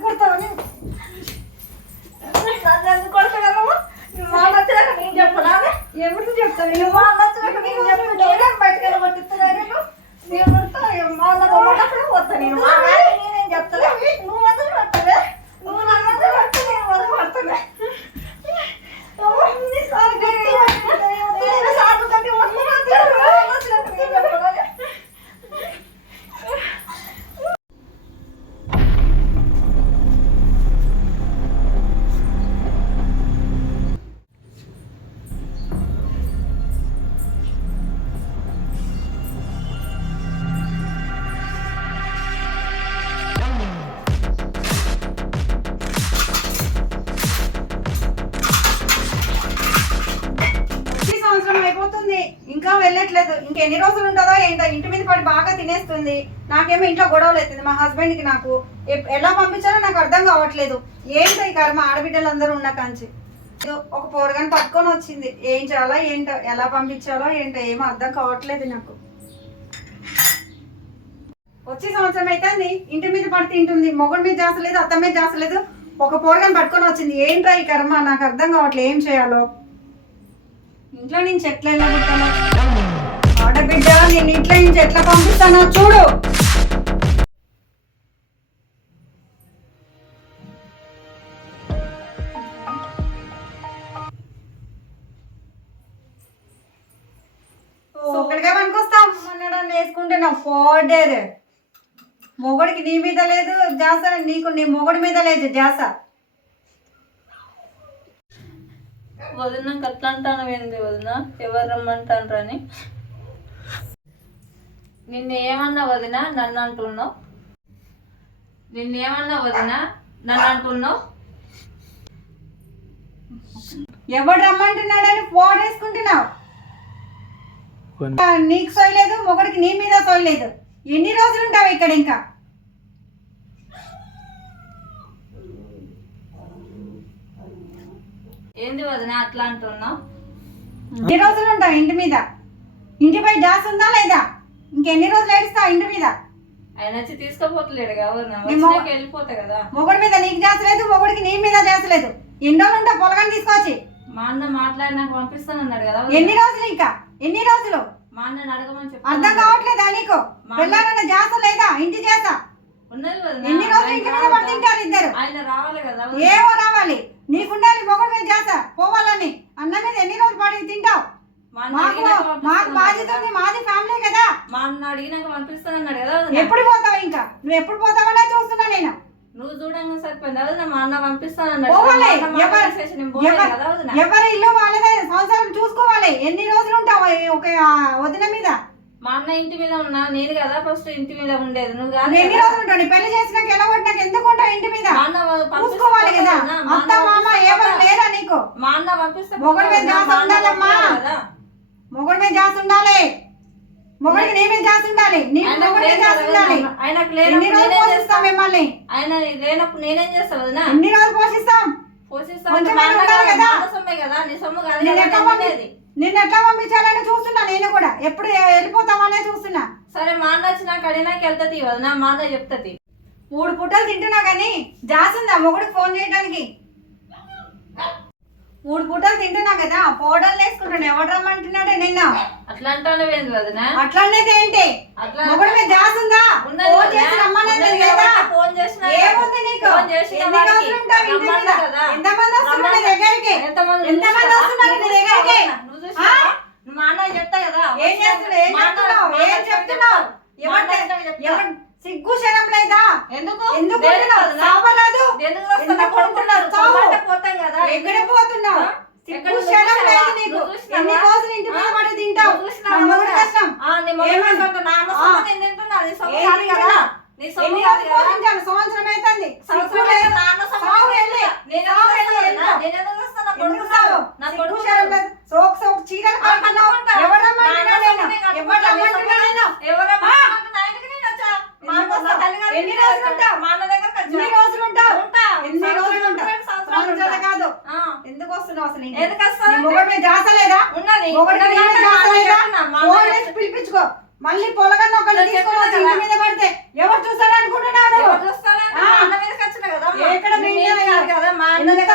కొడతావని ఎందుకు కొడతాను మా నచ్చినాక నేను చెప్పనా ఎవరికి చెప్తాను మా నచ్చినాక నేను చెప్పి నేనే బయటకు కొట్టిస్తున్నాను నేను మా అన్నప్పుడు పోతాను నేను మా నేనేం చెప్తాను నువ్వు మొదలు పడతావే నువ్వు నా మొదలు పడితే నేను మొదలు పడతానే ఇంకా వెళ్ళట్లేదు. ఇంకెన్ని రోజులు ఉంటుందో ఏంటో. ఇంటి మీద పడి బాగా తినేస్తుంది. నాకేమో ఇంట్లో గొడవలు అవుతుంది మా హస్బెండ్కి. నాకు ఎలా పంపించాలో నాకు అర్థం కావట్లేదు. ఏంటో ఈ కర్మ ఆడబిడ్డలందరూ ఉన్న కంచి. ఒక పోరగాని పట్టుకొని వచ్చింది. ఏం చేయాలో ఏంటో, ఎలా పంపించాలో ఏంటో ఏమో అర్థం కావట్లేదు నాకు. వచ్చే సంవత్సరం అయితే ఇంటి మీద పడి తింటుంది. మొగుడి మీద చేస్తలేదు, అత్త మీద చేస్తలేదు. ఒక పోరగాని పట్టుకొని వచ్చింది. ఏంటో ఈ కర్మ నాకు అర్థం కావట్లేదు ఏం చేయాలో. ఇంట్లో నుంచి ఎట్లా వెళ్ళగొట్టాను ఆడబిడ్డ, నేను ఇంట్లో నుంచి ఎట్లా పంపిస్తానో చూడు. ఒక్కడిగా పనికొస్తాం అన్నాడని వేసుకుంటే నా ఫోర్డర్. మొగుడికి నీ మీద లేదు జాస, నీకు నీ మొగుడి మీద లేదు జాస. వదినాక అట్లా అంటాను ఏంది వదిన, ఎవరు రమ్మంటాను అని. నిన్నేమన్నా వదిన నన్ను అంటున్నావు, నిన్నేమన్నా వదిన నన్ను అంటున్నావు. ఎవడు రమ్మంటున్నాడని ఫోన్ వేసుకుంటున్నావు. నీకు సోయలేదు, మొగుడికి నీ మీద సోయలేదు. ఎన్ని రోజులు ఉంటావు ఇక్కడ? ఇంకా ఏంది వదిన అట్లా అంటున్నావు? ఎన్ని రోజులు ఉంటావు ఇంటి మీద? ఇంటిపై జాస్ ఉందా లేదా? ఇంకెన్ని రోజులు ఏడుస్తావు ఇంటి మీద? ఆయన వచ్చి తీసుకోపోతలేడు కదా, వెళ్ళిపోతా కదా. మొగుడి మీద నీకు చేసలేదు, మొగుడికి నీ మీద చేసలేదు. ఎన్ని రోజులు ఉంటావు పొలగాన్ని తీసుకొచ్చి? మా అన్న మాట్లాడినాక పంపిస్తానన్నాడు కదా. ఎన్ని రోజులు? ఇంకా ఎన్ని రోజులు? మా అన్నని అడగమని చెప్పి. అర్థం కావట్లేదా నీకు? వెళ్ళాలన్న జాస లేదా? ఇంటి చేస ఉన్నది వదిన. ఎన్ని రోజులు ఇంటి మీద పడి తింటారు ఇద్దరు? ఆయన రావాలి కదా. ఏమో రావాలి, నీకుండాలి మొగుడి మీద చేస పోవాలని. అన్న మీద ఎన్ని రోజులు పడి తింటావు? మాకు బాధ్యత ఉంది, మాది ఫ్యామిలీ కదా. మా అన్న అడిగినాక పంపిస్తానన్నాడు కదా. ఎప్పుడు పోతావు? ఇంకా నువ్వు ఎప్పుడు పోతావన్నా చూస్తున్నా నేను. నువ్వు చూడంగా సరిపోయింది. మా అన్న పంపిస్తానన్నాడు. ఎవరి ఇల్లు వాళ్ళదే, సంవత్సరం చూసుకోవాలి. ఎన్ని రోజులు ఉంటావు ఒక వదిన మీద? మా అన్న ఇంటి మీద ఉన్నా, నేను కదా ఫస్ట్ ఇంటి మీద ఉండేది. నువ్వు ఎన్ని రోజులు ఉంటావు? పెళ్లి చేసినాక ఎలా కొట్టినాక ఎందుకు ఉంటావు ఇంటి మీద? చూసుకోవాలి కదా. అత్త మామ ఎవరు లేరా నీకు? మా అన్న పంపిస్తా. మొగుడి మీద జాస్ ఉండాలమ్మా, మొగుడి మీద జాస్ ఉండాలి. మొగుడికి నీ మీద జాస్ ఉండాలి, నీ మొగుడి మీద జాస్ ఉండాలి. ఎన్ని రోజులు పోషిస్తాం మిమ్మల్ని? ఆయన లేనప్పుడు నేనేం చేస్తావు? ఎన్ని రోజులు పోషిస్తాం? నిన్ను ఎట్లా పంపించాలని చూస్తున్నా నేను కూడా. ఎప్పుడు వెళ్ళిపోతామనే చూస్తున్నా. సరే మా అన్న వచ్చినాక అడిగినాక వెళ్తుంది వదినా, మా అన్న చెప్తుంది. 3 పూటలు తింటున్నా కానీ జాస్ ఉందా మొగుడికి ఫోన్ చేయడానికి? 3 పూటలు తింటున్నా కదా, పౌడర్లు వేసుకుంటాను. ఎవడు రమ్మంటున్నాడే నిన్న? అట్లా అంటాను వదినా. అట్లా అనేది ఏంటి? మొగుడి మీద జాస్ ఉందా? ఫోన్ చేసి రమ్మనేది లేదా? ఏముంది నీకు? ఎన్ని రోజులు ఉంటావు ఇంటి మీద? ఎంతమంది వస్తున్నారు నీ దగ్గరికి? ఎంతమంది వస్తున్నారు నీ దగ్గరికి? మా అన్న చెప్తా కదా. ఏం చేస్తున్నావు? ఏం చెప్తున్నావు? ఏం చెప్తున్నావు? ఎవరు సిగ్గు శరం లేదా? ఎందుకు సావరాదు? ఎక్కడ పోతున్నావు? సిగ్గు శరం లేదు నీకు? ఎన్ని రోజులు ఇంటి మీద పడి తింటావు? మొగుడు కష్టం. సంవత్సరం అవుతుంది. చీరలు ఎన్ని రోజులు ఉంటావు? ఎన్ని రోజులు ఉంటావు? ఎన్ని రోజులు ఉంటావు? సంవత్సరాలు కాదు. ఎందుకు వస్తున్నావు అసలు? మొగుడి మీద జాస లేదా? పిలిపించుకో. మళ్ళీ పొలగన్న ఒకళ్ళు తీసుకొని ఇంటి మీద పడితే ఎవరు చూస్తాడు అనుకుంటున్నాడు?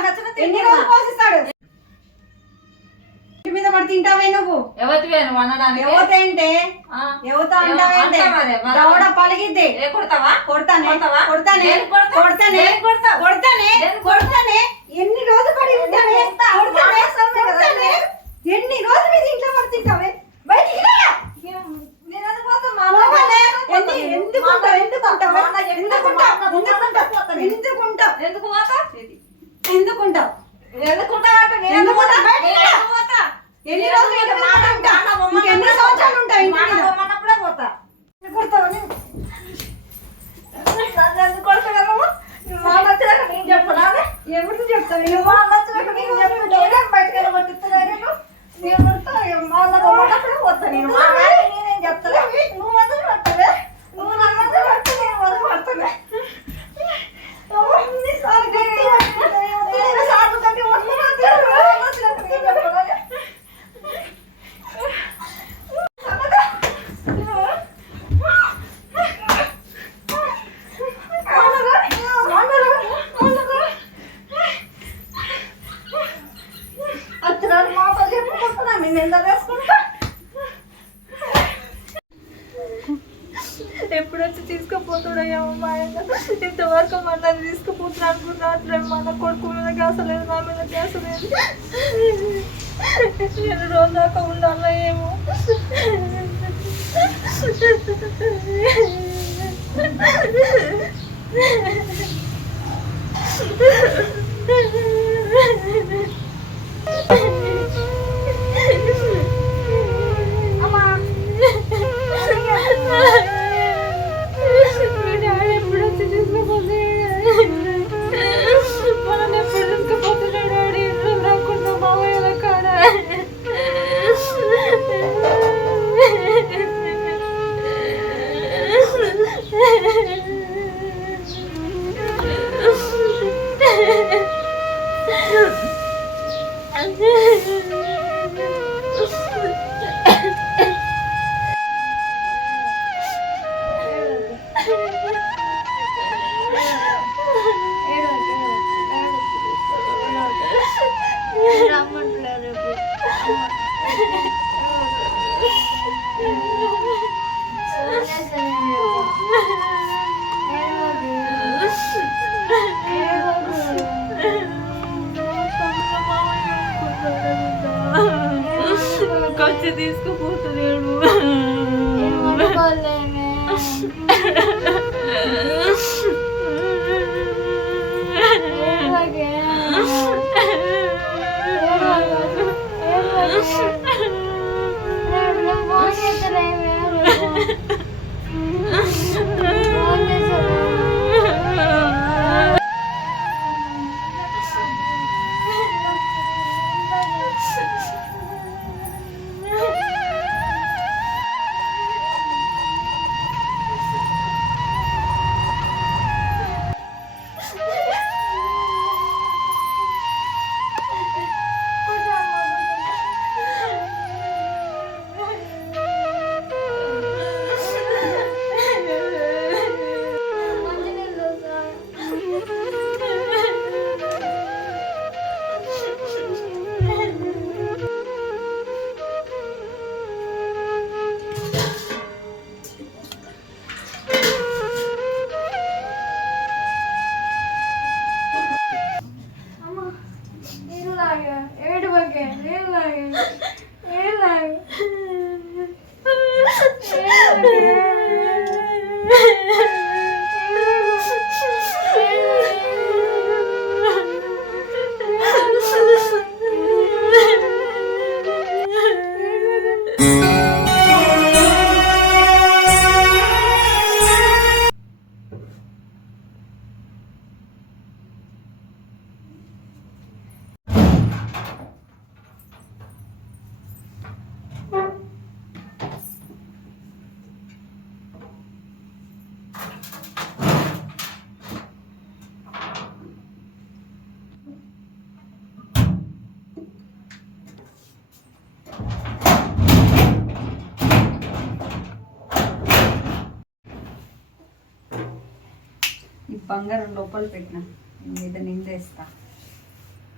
ఎన్ని రోజులు పోషిస్తాడు? ఇంటి మీద పడి తింటావే నువ్వు? ఎవతి వేను అనడానికి యువత ఏంటే? యువత అంటావేంటే? దవడ పలిగిద్ది. కొడతావా? కొడతానే కొడతావా? కొడతానే నేను కొడతా. కొడతానే నేను కొడతా. కొడతానే నేను కొడతానే ఎన్ని రోజులు పడి ఉంటావే? కొడతానే కొడతానే ఎన్ని రోజులు మీద ఇంట్లో పడి తింటావే? బయటికి రా. పోవాలే. ఎందుకుంటావు? ఎందుకుంటావు? ఎందుకుంటావు? ఎందుకుంటావు? ఎందుకు పోతా? ఎందుకుంటావు? ఎందుకుంటా అంటే నేను ఎందుకుంటా? పోతా. బయటికి రా. నేను పోతా. ఎన్ని రోజులు ఇంటి మీద పడి ఉంటావు? ఇంకెన్ని సంవత్సరాలు ఉంటావు ఇంటి మీద? బొమ్మన్నప్పుడే పోతా. కొడతావు నువ్వు? నన్ను ఎందుకు కొడతావు? మా నచ్చినాక నేను చెప్పనా? ఎవరికి చెప్తావు? మా నచ్చినాక నేను చెప్పు. నేనేం బయటకు వెళ్ళగొట్టిస్తున్నాను నేను కొడతా. మా అన్న బొమ్మన్నప్పుడే పోతా నేను. మా నాన్న నేనేం చెప్తలే. నువ్వు మొదలు పట్టలే. నువ్వు నన్ను మొదలు పడితే నేను మొదలు పడతలే. ఎన్నిసార్లు గట్టి పట్టుకుంటావు? ఎన్నిసార్లు గట్టి పట్టుకుంటావు? మా నచ్చినాక నేను చెప్పనా? ఎప్పుడు వచ్చి తీసుకుపోతాడయ్యా మా ఆయన ఇంతవరకు మన తీసుకుపోతున్నా అనుకున్నట్లేదు మన కొడుకు మీద గ్యాస లేదు నా మీద గ్యాస లేదు ఎన్ని రోజు దాకా ఉండాలా ఏమో మనం ఎప్పుడు తీసుకుపోతున్నాడు ఆడి ఇంట్లో రాకుండా మావయ్యల కాడ ఖర్చు తీసుకుపోతున్నాడు ఈ బంగారం లోపల పెట్టిన మీద నిందేస్తా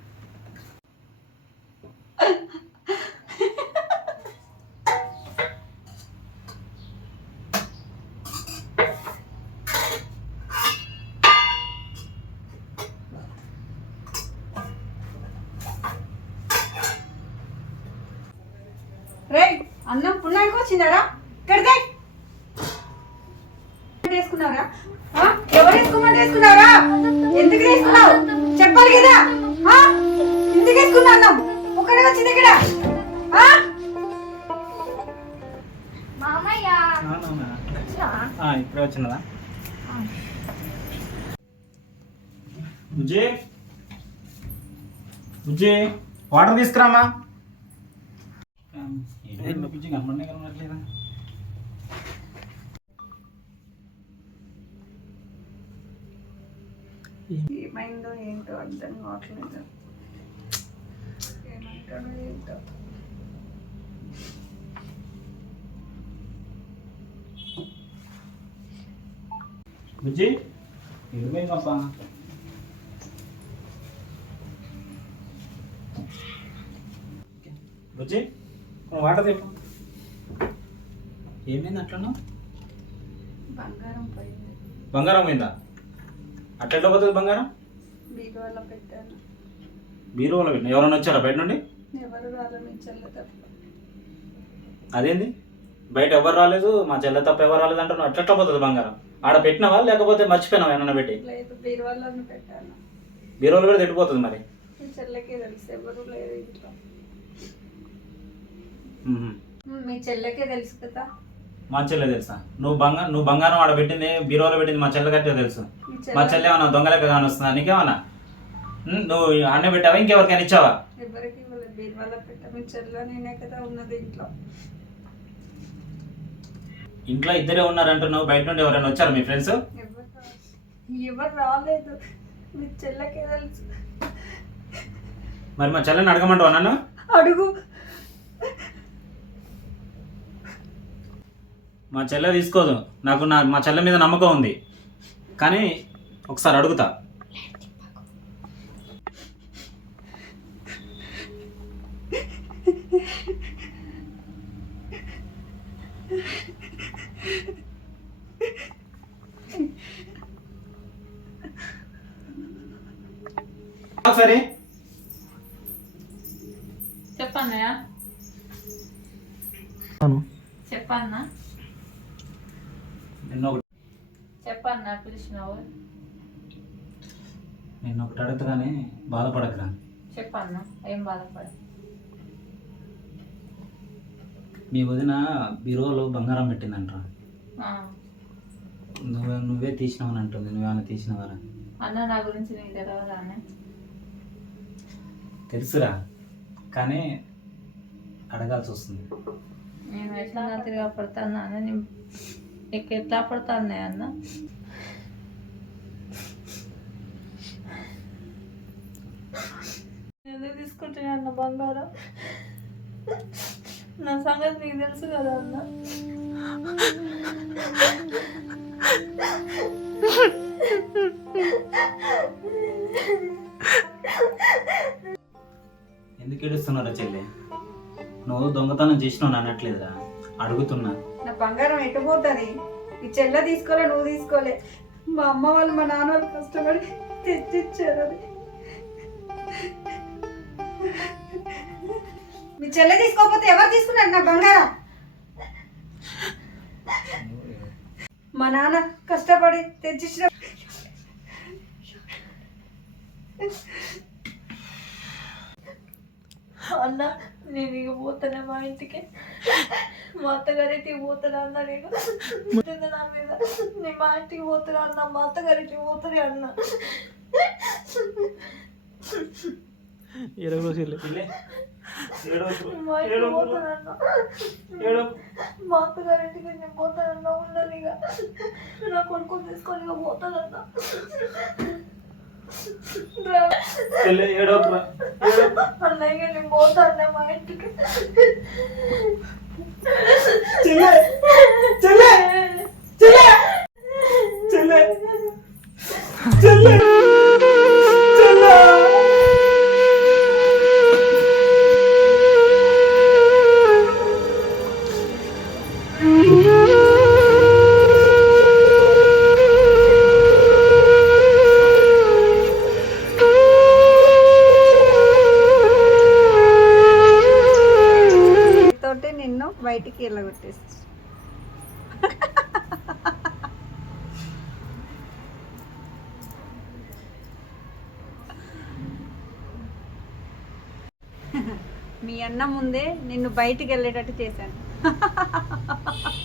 అన్నం పుణ్యానికి వచ్చిందారా కడితే వేసుకున్నారా ఎవరు వేసుకోమని వేసుకున్నారా ఎందుకు వేసుకున్నావు చెప్పాలి కదా ఎందుకు వేసుకున్నా అన్నం ఒక్కడే వచ్చింది ఇక్కడ మామయ్య ఇప్పుడే వచ్చిందా బుజ్జి బుజ్జి వాటర్ తీసుకురామా బుజ్జి కనపడలేదా ఏమైందో ఏంటో అర్థం కావట్లేదు ఏమంటాడో ఏంటో బుజ్జి ఏమైందబ్బా బుజ్జి వాటర్ తెప్పు ఏమైంది అట్లను బంగారం పోయింది బంగారం పోయిందా అట్లా పోతుంది బంగారం బీరువాలో పెట్టాను బీరువాలో పెట్టిన ఎవరైనా వచ్చారా బయట నుండి ఎవరు రాలని చెల్ల తప్ప అదేంది బయట ఎవరు రాలేదు మా చెల్లె తప్ప ఎవరు రాలేదు అంటున్నావు అట్లా పోతుంది బంగారం ఆడ పెట్టినావా లేకపోతే మర్చిపోయినావా ఏమన్నా పెట్టి లేదు బీరువాలోనే పెట్టాను బీరువాలో కూడా తిట్టిపోతుంది మరి మీ చెల్లెకే తెలుసు ఎవరు లేరు ఇంట్లో మీ చెల్లెకే తెలుసు కదా మా చెల్లె తెలుసా నువ్వు బంగారం ఆడ పెట్టింది బీరువాలో పెట్టింది మా చెల్లె కట్టే తెలుసు మా చెల్లె ఏమన్నా దొంగలెక్క కానొస్తుందా నీకేమన్నా నువ్వు అన్న పెట్టావా ఇంకెవరికైనా ఇచ్చావా ఎవరికి ఇవ్వలేదు బీరువాలో పెట్టా మీ చెల్లె నేనే కదా ఉన్నది ఇంట్లో ఇంట్లో ఇద్దరే ఉన్నారంటున్నావు బయట నుండి ఎవరైనా వచ్చారా మీ ఫ్రెండ్స్ ఎవరు రాలేదు మీ చెల్లెకే తెలుసు మరి మా చెల్లెని అడగమంటావా నన్ను అడుగు మా చెల్లె తీసుకోదు నాకు మా చెల్లె మీద నమ్మకం ఉంది కానీ ఒకసారి అడుగుతా సరే చెప్పన్నయ్య చెప్పన్నా చెప్పన్నా పిలిచినావు నిన్న ఒకటి అడుగుతానే బాధపడకరా చెప్పన్నా ఏం బాధపడ మీ వదిన బీరువాలో బంగారం పెట్టిందంట నువ్వే తీసినావని అంటుంది నువ్వేమైనా తీసినవారా అన్న నా గురించి నీకు తెలియదా అన్న తెలుసురా కానీ అడగాల్సి వస్తుంది నేను ఎట్లా తిరిగా పడతాను అన్న నేను ఎట్లా పడతాను అన్న ఎందుకు తీసుకుంటున్నా అన్న బంగారం నా సంగతి నీకు తెలుసు కదా అన్న ఎందుకు ఏడుస్తున్నారా చెల్లె నువ్వు దొంగతనం చేసినావు అనట్లేదురా అడుగుతున్నా నా బంగారం ఎటు పోతుంది ఈ చెల్లె తీసుకోలే నువ్వు తీసుకోలే మా అమ్మ వాళ్ళు మా నాన్న వాళ్ళు కష్టపడి తెచ్చిచ్చారు అది మీ చెల్లె తీసుకోకపోతే ఎవరు తీసుకున్నారు నా బంగారం మా నాన్న కష్టపడి తెచ్చిచ్చిన అన్న నేను ఇక పోతానే మా ఇంటికి మా అత్తగారింటికి పోతాను అన్న నేను నా మీద నేను మా ఇంటికి పోతాను అన్న మా అత్తగారింటికి పోతానే అన్న మా ఇంటికి పోతానన్న మా అత్తగారింటికి నేను పోతానన్న ఉండను ఇక నా కొడుకు తీసుకొని ఇక పోతానన్న అన్నయ్య నేను పోతాను మా ఇంటికి తోటి నిన్ను బయటికి పైకి వెళ్ళగొట్టేసి మీ అన్న ముందే నిన్ను బయటికి వెళ్ళేటట్టు చేశాను